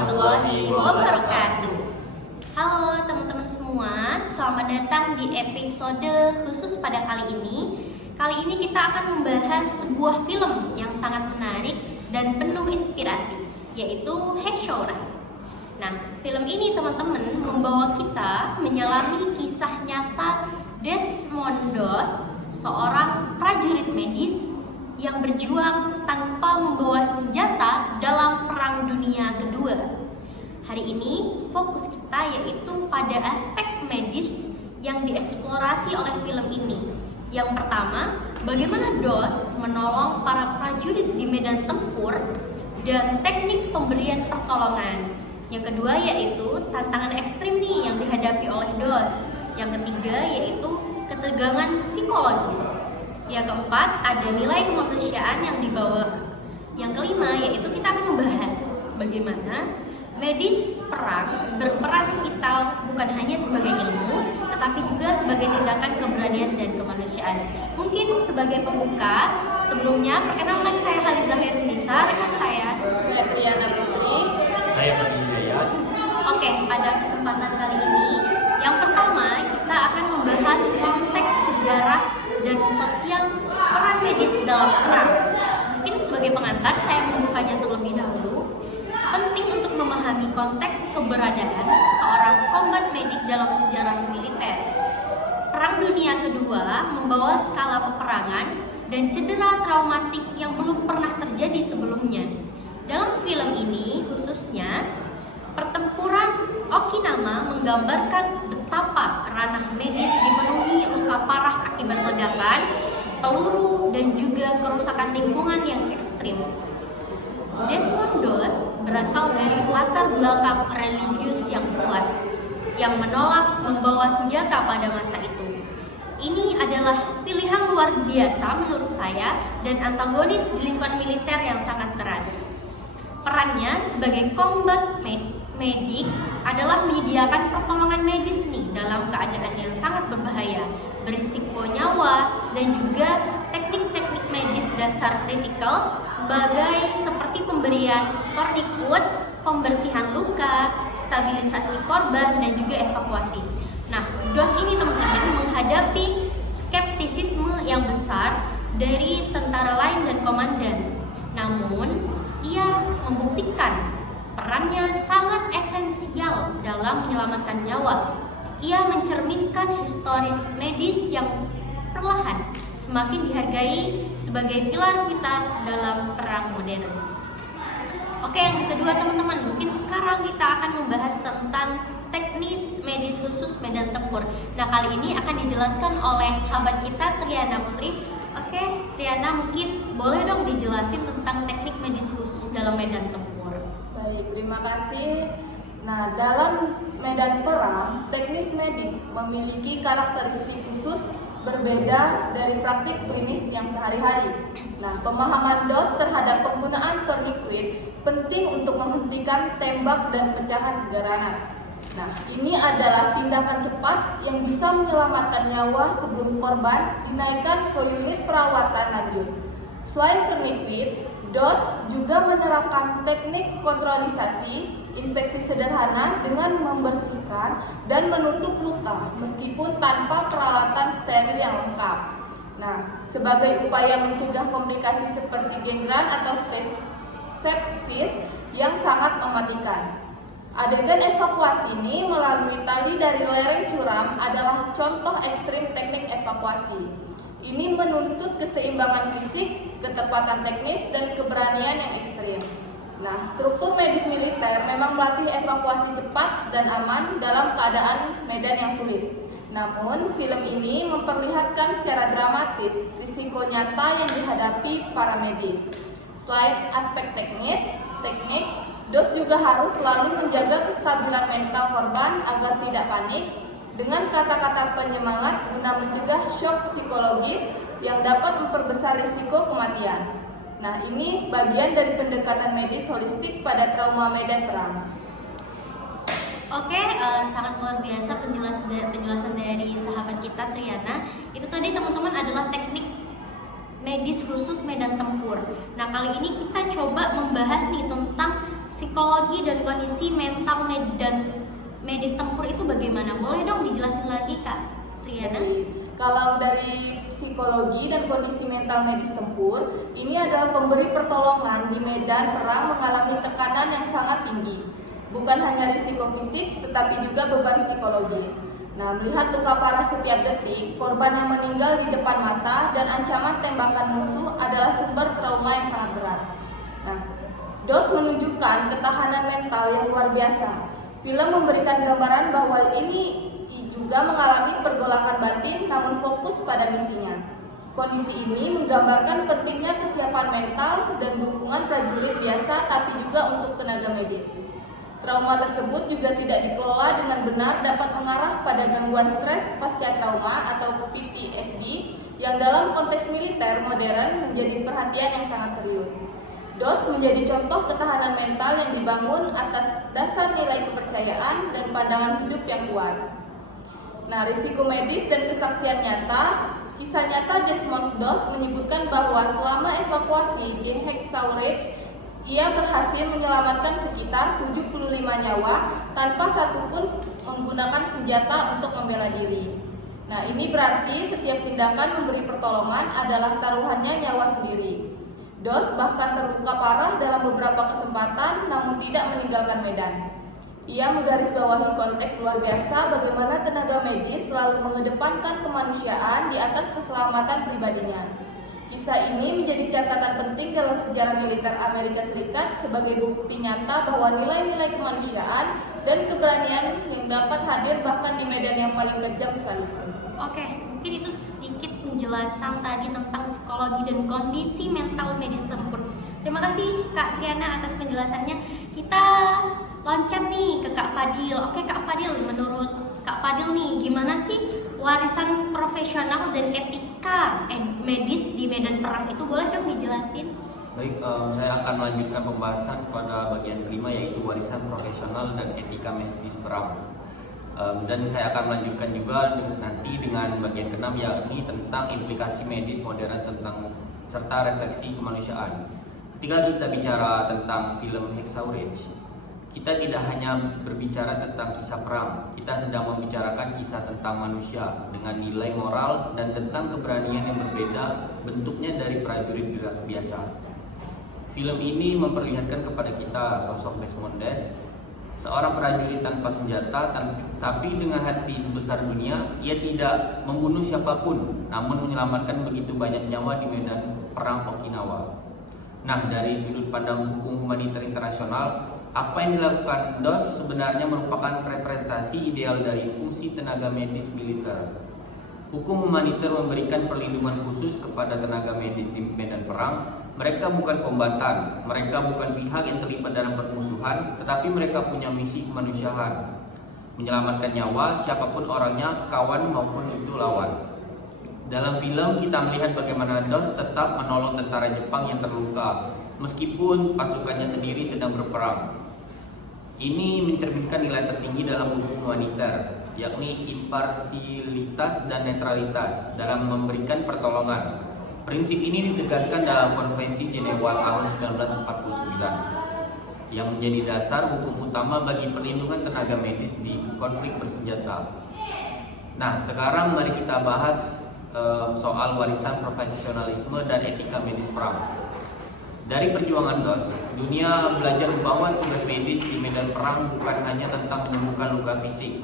warahmatullahi wabarakatuh. Halo teman-teman semua, selamat datang di episode khusus pada kali ini. Kali ini kita akan membahas sebuah film yang sangat menarik dan penuh inspirasi, yaitu Hechora. Nah, film ini teman-teman membawa kita menyelami kisah nyata Desmond Doss, seorang prajurit medis yang berjuang tanpa membawa senjata dalam Perang Dunia Kedua. Hari ini fokus kita yaitu pada aspek medis yang dieksplorasi oleh film ini. Yang pertama, bagaimana Doss menolong para prajurit di medan tempur dan teknik pemberian pertolongan. Yang kedua yaitu tantangan ekstrim nih yang dihadapi oleh Doss. Yang ketiga yaitu ketegangan psikologis. Yang keempat, ada nilai kemanusiaan yang dibawa. Yang kelima, yaitu kita akan membahas bagaimana medis perang berperan vital bukan hanya sebagai ilmu, tetapi juga sebagai tindakan keberanian dan kemanusiaan. Mungkin sebagai pembuka, sebelumnya perkenalkan saya Haliza Herunisa, rekan saya Triana Putri. Saya Fadil Hidayat. Oke, pada kesempatan kali ini, yang pertama kita akan membahas konteks sejarah dan sosial peran medis dalam perang. Mungkin sebagai pengantar saya membukanya terlebih dahulu. Penting untuk memahami konteks keberadaan seorang combat medik dalam sejarah militer. Perang Dunia Kedua membawa skala peperangan dan cedera traumatik yang belum pernah terjadi sebelumnya. Dalam film ini khususnya, pertempuran Okinawa menggambarkan betapa ranah medis dipenuhi luka parah akibat ledakan, peluru, dan juga kerusakan lingkungan yang ekstrim. Desmond Doss berasal dari latar belakang religius yang kuat, yang menolak membawa senjata pada masa itu. Ini adalah pilihan luar biasa menurut saya dan antagonis di lingkungan militer yang sangat keras. Perannya sebagai combat medik adalah menyediakan pertolongan medis nih dalam keadaan yang sangat berbahaya, berisiko nyawa, dan juga teknik-teknik medis dasar kritikal seperti pemberian tourniquet, pembersihan luka, stabilisasi korban, dan juga evakuasi. Nah, Doss ini teman-teman menghadapi skeptisisme yang besar dari tentara lain dan komandan. Namun, ia membuktikan perannya sangat esensial dalam menyelamatkan nyawa. Ia mencerminkan historis medis yang perlahan semakin dihargai sebagai pilar vital dalam perang modern. Oke, yang kedua teman-teman, mungkin sekarang kita akan membahas tentang teknis medis khusus medan tempur. Nah, kali ini akan dijelaskan oleh sahabat kita Triana Putri. Oke, Triana, mungkin boleh dong dijelasin tentang teknik medis khusus dalam medan tempur. Baik, terima kasih. Nah, dalam medan perang, teknis medis memiliki karakteristik khusus berbeda dari praktik klinis yang sehari-hari. Nah, pemahaman Doss terhadap penggunaan tourniquet penting untuk menghentikan tembak dan pecahan granat. Nah, ini adalah tindakan cepat yang bisa menyelamatkan nyawa sebelum korban dinaikkan ke unit perawatan lanjut. Selain tourniquet, Doss juga menerapkan teknik kontrolisasi infeksi sederhana dengan membersihkan dan menutup luka meskipun tanpa peralatan steril yang lengkap. Nah, sebagai upaya mencegah komplikasi seperti gangren atau sepsis yang sangat mematikan. Adegan evakuasi ini melalui tali dari lereng curam adalah contoh ekstrim teknik evakuasi. Ini menuntut keseimbangan fisik, ketepatan teknis, dan keberanian yang ekstrim. Nah, struktur medis militer memang melatih evakuasi cepat dan aman dalam keadaan medan yang sulit. Namun, film ini memperlihatkan secara dramatis risiko nyata yang dihadapi para medis. Selain aspek teknik, Doss juga harus selalu menjaga kestabilan mental korban agar tidak panik dengan kata-kata penyemangat guna mencegah shock psikologis yang dapat memperbesar risiko kematian. Nah, ini bagian dari pendekatan medis holistik pada trauma medan perang. Oke, sangat luar biasa penjelasan dari sahabat kita Triana. Itu tadi teman-teman adalah teknik medis khusus medan tempur. Nah, kali ini kita coba membahas nih tentang psikologi dan kondisi mental dan medis tempur itu bagaimana? Boleh dong dijelasin lagi Kak Triana? Kalau dari psikologi dan kondisi mental medis tempur, ini adalah pemberi pertolongan di medan perang mengalami tekanan yang sangat tinggi. Bukan hanya risiko fisik, tetapi juga beban psikologis. Nah, melihat luka parah setiap detik, korban yang meninggal di depan mata, dan ancaman tembakan musuh adalah sumber trauma yang sangat berat. Nah, DOS menunjukkan ketahanan mental yang luar biasa. Film memberikan gambaran bahwa ini juga mengalami pergolakan batin namun fokus pada misinya. Kondisi ini menggambarkan pentingnya kesiapan mental dan dukungan prajurit biasa tapi juga untuk tenaga medis. Trauma tersebut juga tidak dikelola dengan benar dapat mengarah pada gangguan stres pasca trauma atau PTSD yang dalam konteks militer modern menjadi perhatian yang sangat serius. DOS menjadi contoh ketahanan mental yang dibangun atas dasar nilai kepercayaan dan pandangan hidup yang kuat. Nah, risiko medis dan kesaksian nyata, kisah nyata Desmond Doss menyebutkan bahwa selama evakuasi di Hacksaw Ridge, ia berhasil menyelamatkan sekitar 75 nyawa tanpa satupun menggunakan senjata untuk membela diri. Nah, ini berarti setiap tindakan memberi pertolongan adalah taruhannya nyawa sendiri. Doss bahkan terluka parah dalam beberapa kesempatan namun tidak meninggalkan medan. Ia menggarisbawahi konteks luar biasa bagaimana tenaga medis selalu mengedepankan kemanusiaan di atas keselamatan pribadinya. Kisah ini menjadi catatan penting dalam sejarah militer Amerika Serikat sebagai bukti nyata bahwa nilai-nilai kemanusiaan dan keberanian yang dapat hadir bahkan di medan yang paling kejam sekalipun. Oke, mungkin itu sedikit penjelasan tadi tentang psikologi dan kondisi mental medis tempur. Terima kasih Kak Triana atas penjelasannya. Kita loncat nih ke Kak Fadil. Oke Kak Fadil, menurut Kak Fadil nih, gimana sih warisan profesional dan etika medis di medan perang itu? Boleh dong dijelasin? Baik, saya akan melanjutkan pembahasan pada bagian kelima, yaitu warisan profesional dan etika medis perang. Dan saya akan melanjutkan juga nanti dengan bagian keenam, yakni tentang implikasi medis modern tentang serta refleksi kemanusiaan. Ketika kita bicara tentang film Hacksaw Ridge, kita tidak hanya berbicara tentang kisah perang, kita sedang membicarakan kisah tentang manusia dengan nilai moral dan tentang keberanian yang berbeda bentuknya dari prajurit biasa. Film ini memperlihatkan kepada kita sosok Desmond Doss, seorang prajurit tanpa senjata, tapi dengan hati sebesar dunia. Ia tidak membunuh siapapun, namun menyelamatkan begitu banyak nyawa di medan perang Okinawa. Nah, dari sudut pandang hukum humaniter internasional, apa yang dilakukan Doss sebenarnya merupakan representasi ideal dari fungsi tenaga medis militer. Hukum humaniter memberikan perlindungan khusus kepada tenaga medis di medan perang. Mereka bukan kombatan, mereka bukan pihak yang terlibat dalam permusuhan, tetapi mereka punya misi kemanusiaan, menyelamatkan nyawa siapapun orangnya, kawan maupun itu lawan. Dalam film kita melihat bagaimana Doss tetap menolong tentara Jepang yang terluka, meskipun pasukannya sendiri sedang berperang. Ini mencerminkan nilai tertinggi dalam hukum humaniter, yakni imparsialitas dan netralitas dalam memberikan pertolongan. Prinsip ini ditegaskan dalam Konvensi Jenewa tahun 1949 yang menjadi dasar hukum utama bagi perlindungan tenaga medis di konflik bersenjata. Nah, sekarang mari kita bahas soal warisan profesionalisme dan etika medis perang. Dari perjuangan Doss, dunia belajar bahwa tugas medis di medan perang bukan hanya tentang menyembuhkan luka fisik,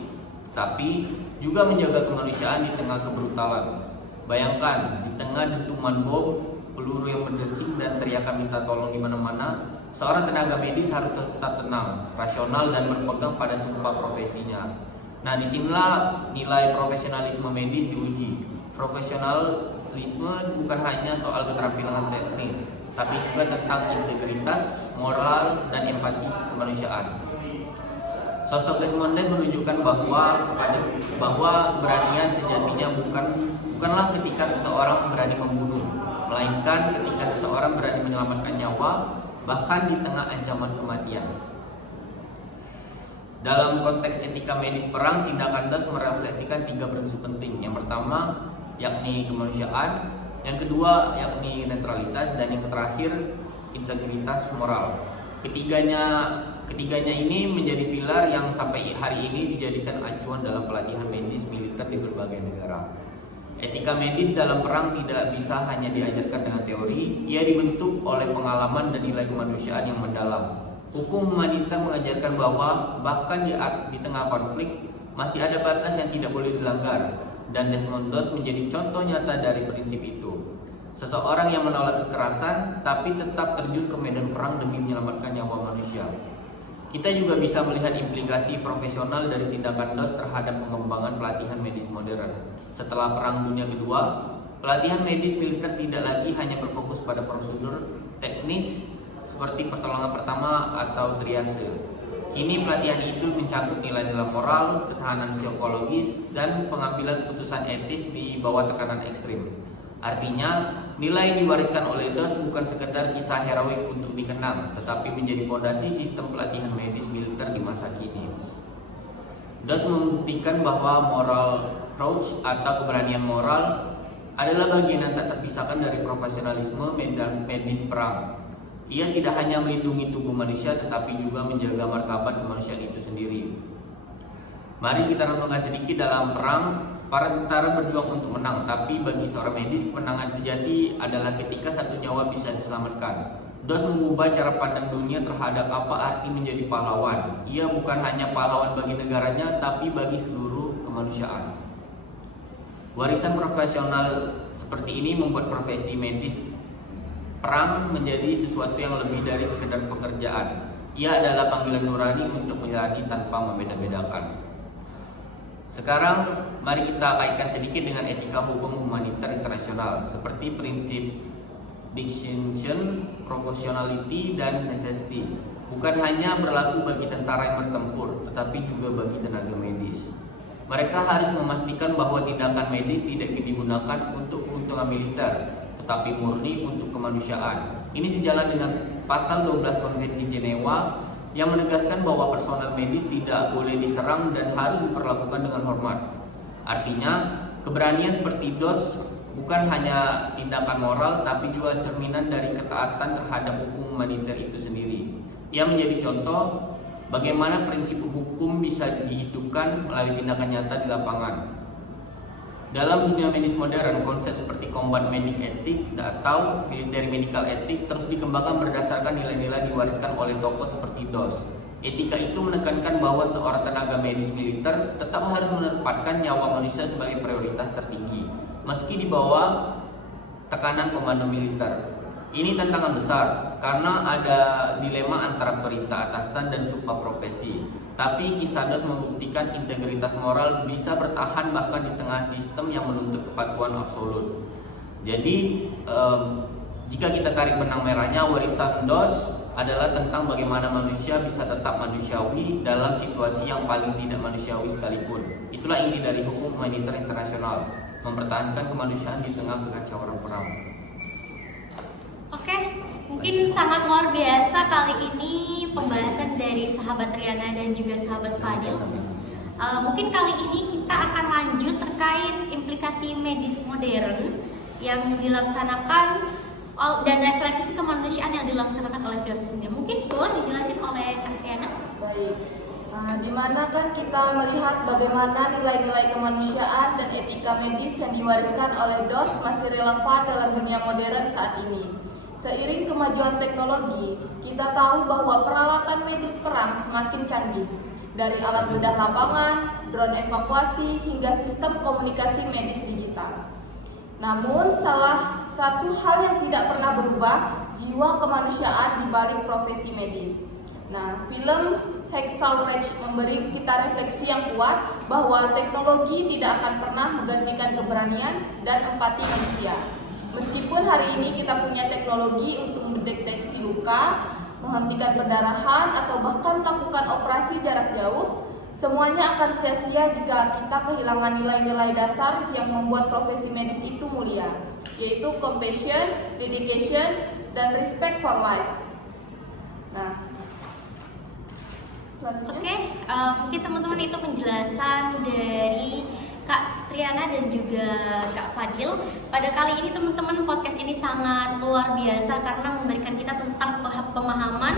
tapi juga menjaga kemanusiaan di tengah kebrutalan. Bayangkan, di tengah dentuman bom, peluru yang berdesing dan teriakan minta tolong di mana-mana, seorang tenaga medis harus tetap tenang, rasional dan berpegang pada sumpah profesinya. Nah, disinilah nilai profesionalisme medis diuji. Profesionalisme bukan hanya soal keterampilan teknis, tapi juga tentang integritas, moral, dan empati kemanusiaan. Sosok Desmond Doss menunjukkan bahwa beraninya sejatinya bukanlah ketika seseorang berani membunuh, melainkan ketika seseorang berani menyelamatkan nyawa, bahkan di tengah ancaman kematian. Dalam konteks etika medis perang, tindakan Doss merefleksikan 3 prinsip penting. Yang pertama, yakni kemanusiaan, yang kedua yakni netralitas, dan yang terakhir integritas moral. Ketiganya ini menjadi pilar yang sampai hari ini dijadikan acuan dalam pelatihan medis militer di berbagai negara. Etika medis dalam perang tidak bisa hanya diajarkan dengan teori, ia dibentuk oleh pengalaman dan nilai kemanusiaan yang mendalam. Hukum humaniter mengajarkan bahwa bahkan di tengah konflik masih ada batas yang tidak boleh dilanggar, dan Desmond Doss menjadi contoh nyata dari prinsip itu. Seseorang yang menolak kekerasan tapi tetap terjun ke medan perang demi menyelamatkan nyawa manusia. Kita juga bisa melihat implikasi profesional dari tindakan Doss terhadap pengembangan pelatihan medis modern. Setelah Perang Dunia Kedua, pelatihan medis militer tidak lagi hanya berfokus pada prosedur teknis seperti pertolongan pertama atau triase. Kini pelatihan itu mencakup nilai-nilai moral, ketahanan psikologis, dan pengambilan keputusan etis di bawah tekanan ekstrim. Artinya, nilai yang diwariskan oleh Doss bukan sekedar kisah heroik untuk dikenang, tetapi menjadi fondasi sistem pelatihan medis militer di masa kini. Doss membuktikan bahwa moral courage atau keberanian moral adalah bagian yang tak terpisahkan dari profesionalisme medis perang. Ia tidak hanya melindungi tubuh manusia, tetapi juga menjaga martabat kemanusiaan itu sendiri. Mari kita renungkan sedikit. Dalam perang, para tentara berjuang untuk menang, tapi bagi seorang medis, kemenangan sejati adalah ketika satu nyawa bisa diselamatkan. Doss mengubah cara pandang dunia terhadap apa arti menjadi pahlawan. Ia bukan hanya pahlawan bagi negaranya, tapi bagi seluruh kemanusiaan. Warisan profesional seperti ini membuat profesi medis perang menjadi sesuatu yang lebih dari sekedar pekerjaan. Ia adalah panggilan nurani untuk menjalani tanpa membeda-bedakan. Sekarang mari kita kaitkan sedikit dengan etika hukum humaniter internasional seperti prinsip distinction, proportionality, dan necessity. Bukan hanya berlaku bagi tentara yang bertempur, tetapi juga bagi tenaga medis. Mereka harus memastikan bahwa tindakan medis tidak digunakan untuk keuntungan militer, tetapi murni untuk kemanusiaan. Ini sejalan dengan pasal 12 Konvensi Jenewa yang menegaskan bahwa personel medis tidak boleh diserang dan harus diperlakukan dengan hormat. Artinya, keberanian seperti Doss bukan hanya tindakan moral, tapi juga cerminan dari ketaatan terhadap hukum humaniter itu sendiri. Ia menjadi contoh bagaimana prinsip hukum bisa dihidupkan melalui tindakan nyata di lapangan. Dalam dunia medis modern, konsep seperti combat medic ethic atau military medical ethic terus dikembangkan berdasarkan nilai-nilai diwariskan oleh tokoh seperti Doss. Etika itu menekankan bahwa seorang tenaga medis militer tetap harus menempatkan nyawa manusia sebagai prioritas tertinggi, meski di bawah tekanan komando militer. Ini tantangan besar karena ada dilema antara perintah atasan dan sumpah profesi. Tapi kisah Doss membuktikan integritas moral bisa bertahan bahkan di tengah sistem yang menuntut kepatuhan absolut. Jadi jika kita tarik benang merahnya, warisan Doss adalah tentang bagaimana manusia bisa tetap manusiawi dalam situasi yang paling tidak manusiawi sekalipun. Itulah inti dari hukum humaniter internasional, mempertahankan kemanusiaan di tengah kekacauan perang. Oke, mungkin sangat luar biasa kali ini pembahasan dari sahabat Riana dan juga sahabat Fadil. Mungkin kali ini kita akan lanjut terkait implikasi medis modern yang dilaksanakan dan refleksi kemanusiaan yang dilaksanakan oleh Doss sendiri. Mungkin boleh dijelasin oleh Kak Riana? Baik. Di mana kan kita melihat bagaimana nilai-nilai kemanusiaan dan etika medis yang diwariskan oleh Doss masih relevan dalam dunia modern saat ini. Seiring kemajuan teknologi, kita tahu bahwa peralatan medis perang semakin canggih. Dari alat bedah lapangan, drone evakuasi, hingga sistem komunikasi medis digital. Namun, salah satu hal yang tidak pernah berubah, jiwa kemanusiaan di balik profesi medis. Nah, film Hacksaw Ridge memberi kita refleksi yang kuat bahwa teknologi tidak akan pernah menggantikan keberanian dan empati manusia. Meskipun hari ini kita punya teknologi untuk mendeteksi luka, menghentikan pendarahan, atau bahkan melakukan operasi jarak jauh, semuanya akan sia-sia jika kita kehilangan nilai-nilai dasar yang membuat profesi medis itu mulia, yaitu compassion, dedication, dan respect for life. Nah, Oke, mungkin teman-teman itu penjelasan dari Kak Triana dan juga Kak Fadil. Pada kali ini teman-teman, podcast ini sangat luar biasa karena memberikan kita tentang pemahaman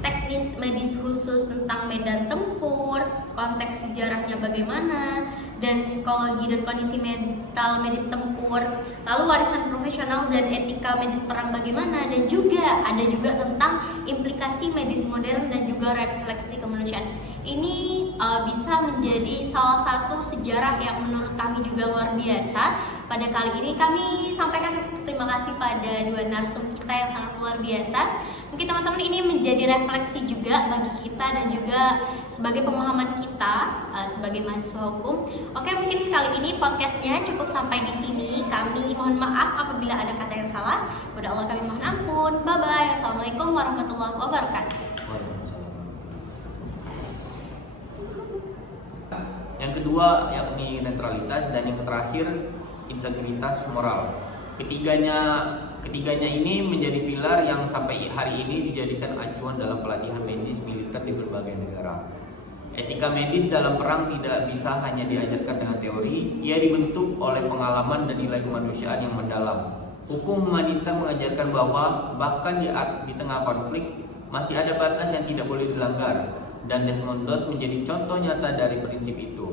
teknis medis khusus tentang medan tempur, konteks sejarahnya bagaimana, dan psikologi dan kondisi mental medis tempur, lalu warisan profesional dan etika medis perang bagaimana, dan juga ada juga tentang implikasi medis modern dan juga refleksi kemanusiaan. Ini bisa menjadi salah satu sejarah yang menurut kami juga luar biasa. Pada kali ini kami sampaikan terima kasih pada dua narsum kita yang sangat luar biasa. Mungkin teman-teman ini menjadi refleksi juga bagi kita dan juga sebagai pemahaman kita sebagai mahasiswa hukum. Oke, mungkin kali ini podcastnya cukup sampai di sini. Kami mohon maaf apabila ada kata yang salah. Kepada Allah kami mohon ampun. Bye-bye. Assalamualaikum warahmatullahi wabarakatuh. Yang kedua yakni netralitas, dan yang terakhir integritas moral. Ketiganya ini menjadi pilar yang sampai hari ini dijadikan acuan dalam pelatihan medis militer di berbagai negara. Etika medis dalam perang tidak bisa hanya diajarkan dengan teori, ia dibentuk oleh pengalaman dan nilai kemanusiaan yang mendalam. Hukum humaniter mengajarkan bahwa bahkan di tengah konflik masih ada batas yang tidak boleh dilanggar, dan Desmond Doss menjadi contoh nyata dari prinsip itu.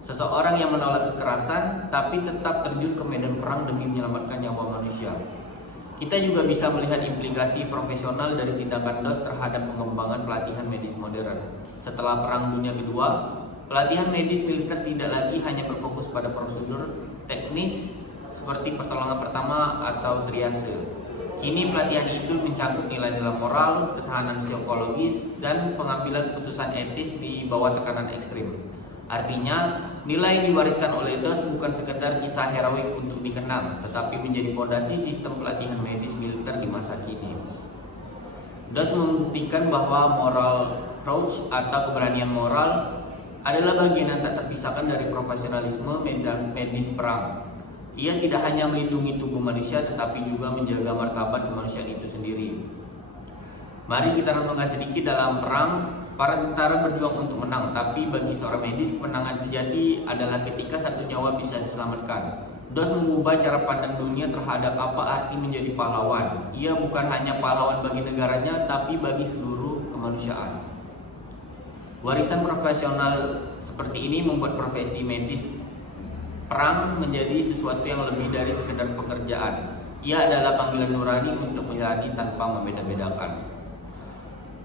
Seseorang yang menolak kekerasan tapi tetap terjun ke medan perang demi menyelamatkan nyawa manusia. Kita juga bisa melihat implikasi profesional dari tindakan Doss terhadap pengembangan pelatihan medis modern. Setelah Perang Dunia Kedua, pelatihan medis militer tidak lagi hanya berfokus pada prosedur teknis seperti pertolongan pertama atau triase. Kini pelatihan itu mencakup nilai-nilai moral, ketahanan psikologis, dan pengambilan keputusan etis di bawah tekanan ekstrim. Artinya, nilai yang diwariskan oleh Doss bukan sekedar kisah heroik untuk dikenang, tetapi menjadi fondasi sistem pelatihan medis militer di masa kini. Doss membuktikan bahwa moral approach atau keberanian moral adalah bagian yang tak terpisahkan dari profesionalisme medan medis perang. Ia tidak hanya melindungi tubuh manusia, tetapi juga menjaga martabat kemanusiaan itu sendiri. Mari kita renungkan sedikit. Dalam perang, para tentara berjuang untuk menang, tapi bagi seorang medis, kemenangan sejati adalah ketika satu nyawa bisa diselamatkan. Doss mengubah cara pandang dunia terhadap apa arti menjadi pahlawan. Ia bukan hanya pahlawan bagi negaranya, tapi bagi seluruh kemanusiaan. Warisan profesional seperti ini membuat profesi medis perang menjadi sesuatu yang lebih dari sekedar pekerjaan. Ia adalah panggilan nurani untuk menjalani tanpa membeda-bedakan.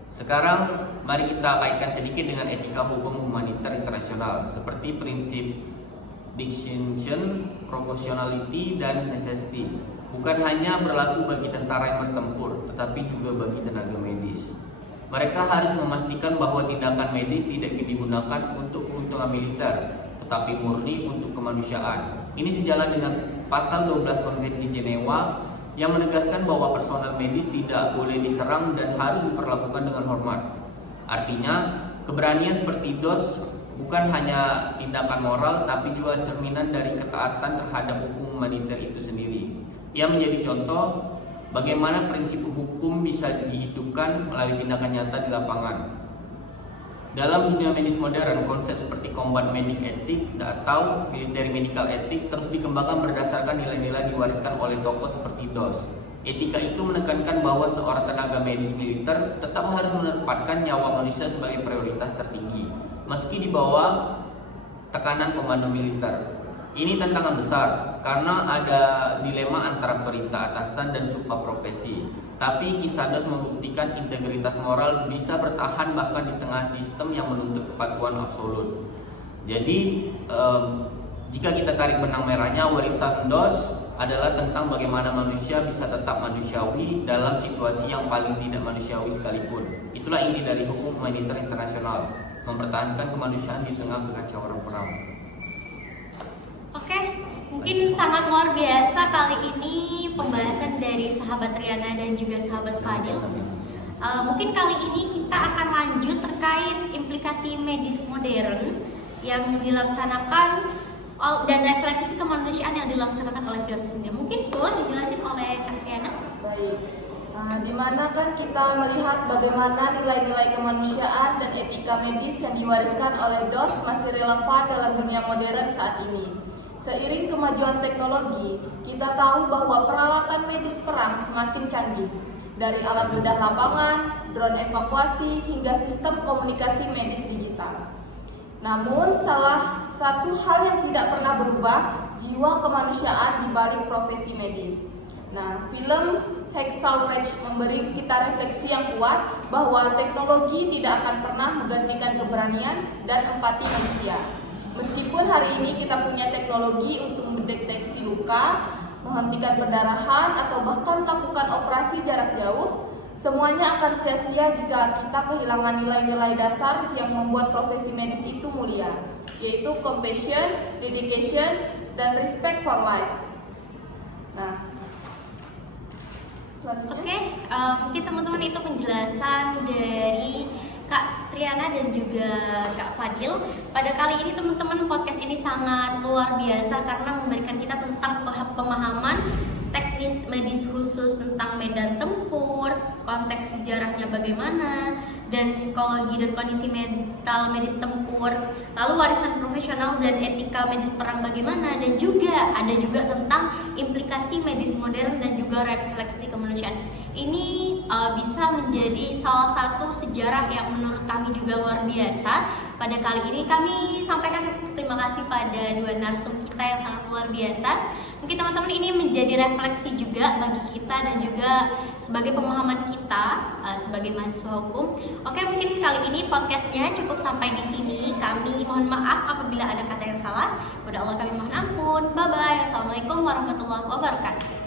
Sekarang mari kita kaitkan sedikit dengan etika hukum humaniter internasional seperti prinsip distinction, proportionality, dan necessity. Bukan hanya berlaku bagi tentara yang bertempur, tetapi juga bagi tenaga medis. Mereka harus memastikan bahwa tindakan medis tidak digunakan untuk keuntungan militer, tetapi murni untuk kemanusiaan. Ini sejalan dengan pasal 12 Konvensi Jenewa yang menegaskan bahwa personel medis tidak boleh diserang dan harus diperlakukan dengan hormat. Artinya, keberanian seperti Doss bukan hanya tindakan moral, tapi juga cerminan dari ketaatan terhadap hukum humaniter itu sendiri. Ia menjadi contoh bagaimana prinsip hukum bisa dihidupkan melalui tindakan nyata di lapangan. Dalam dunia medis modern, konsep seperti combat medic ethic atau military medical ethic terus dikembangkan berdasarkan nilai-nilai diwariskan oleh tokoh seperti Doss. Etika itu menekankan bahwa seorang tenaga medis militer tetap harus menempatkan nyawa manusia sebagai prioritas tertinggi, meski di bawah tekanan komando militer. Ini tantangan besar karena ada dilema antara perintah atasan dan sumpah profesi. Tapi kisah Doss membuktikan integritas moral bisa bertahan bahkan di tengah sistem yang menuntut kepatuhan absolut. Jadi jika kita tarik benang merahnya, warisan Doss adalah tentang bagaimana manusia bisa tetap manusiawi dalam situasi yang paling tidak manusiawi sekalipun. Itulah inti dari hukum humaniter internasional, mempertahankan kemanusiaan di tengah kekacauan perang. Oke, mungkin sangat luar biasa kali ini pembahasan dari sahabat Riana dan juga sahabat Fadil. Mungkin kali ini kita akan lanjut terkait implikasi medis modern yang dilaksanakan dan refleksi kemanusiaan yang dilaksanakan oleh Doss. Mungkin boleh dijelasin oleh Kak Riana? Baik. Di mana kan kita melihat bagaimana nilai-nilai kemanusiaan dan etika medis yang diwariskan oleh Doss masih relevan dalam dunia modern saat ini. Seiring kemajuan teknologi, kita tahu bahwa peralatan medis perang semakin canggih. dari alat bedah lapangan, drone evakuasi, hingga sistem komunikasi medis digital. Namun, salah satu hal yang tidak pernah berubah, jiwa kemanusiaan di balik profesi medis. Nah, film Hacksaw Ridge memberi kita refleksi yang kuat bahwa teknologi tidak akan pernah menggantikan keberanian dan empati manusia. Meskipun hari ini kita punya teknologi untuk mendeteksi luka, menghentikan pendarahan, atau bahkan melakukan operasi jarak jauh, semuanya akan sia-sia jika kita kehilangan nilai-nilai dasar yang membuat profesi medis itu mulia, yaitu compassion, dedication, dan respect for life. Nah, Oke, mungkin teman-teman itu penjelasan dari Kak Triana dan juga Kak Fadil. Pada kali ini teman-teman, podcast ini sangat luar biasa karena memberikan kita tentang pemahaman teknis medis khusus tentang medan tempur, konteks sejarahnya bagaimana, dan psikologi dan kondisi mental medis tempur, lalu warisan profesional dan etika medis perang bagaimana, dan juga ada juga tentang implikasi medis modern dan juga refleksi kemanusiaan. Ini bisa menjadi salah satu sejarah yang menurut kami juga luar biasa. Pada kali ini kami sampaikan terima kasih pada dua narsum kita yang sangat luar biasa. Mungkin teman-teman ini menjadi refleksi juga bagi kita dan juga sebagai pemahaman kita sebagai mahasiswa hukum. Oke, mungkin kali ini podcastnya cukup sampai di sini. Kami mohon maaf apabila ada kata yang salah. Pada Allah kami mohon ampun. Bye bye. Assalamualaikum warahmatullahi wabarakatuh.